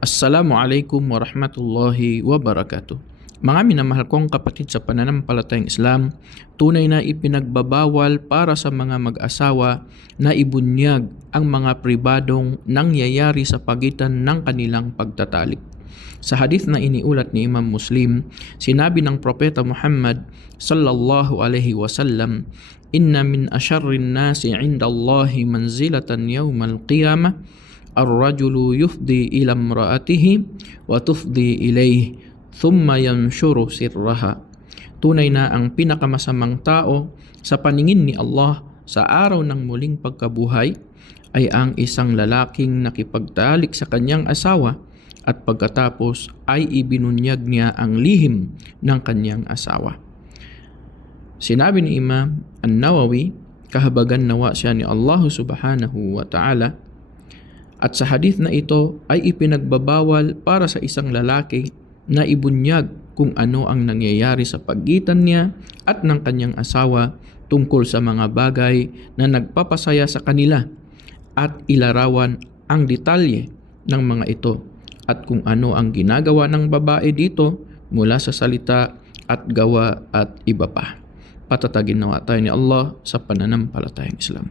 Assalamualaikum warahmatullahi wabarakatuh. Mga minamahal kong kapatid sa pananampalatayang Islam, tunay na ipinagbabawal para sa mga mag-asawa na ibunyag ang mga pribadong nangyayari sa pagitan ng kanilang pagtatalik. Sa hadith na iniulat ni Imam Muslim, sinabi ng Propeta Muhammad sallallahu alaihi wasallam, "Inna min asyarrin nasi 'inda Allahi manzilatan yawmal qiyamah ar-rajulu yufdi ila imra'atihi wa tufdi ilayhi thumma yanshuru sirraha." Tunay na ang pinakamasamang tao sa paningin ni Allah sa araw ng muling pagkabuhay ay ang isang lalaking nakipagtalik sa kanyang asawa at pagkatapos ay ibinunyag niya ang lihim ng kanyang asawa. Sinabi ni Imam An-Nawawi, kahabagan nawa siya ni Allah subhanahu wa ta'ala, at sa hadith na ito ay ipinagbabawal para sa isang lalaki na ibunyag kung ano ang nangyayari sa pagitan niya at ng kanyang asawa tungkol sa mga bagay na nagpapasaya sa kanila at ilarawan ang detalye ng mga ito at kung ano ang ginagawa ng babae dito mula sa salita at gawa at iba pa. Patatagin nawa tayo ni Allah sa pananampalatayang Islam.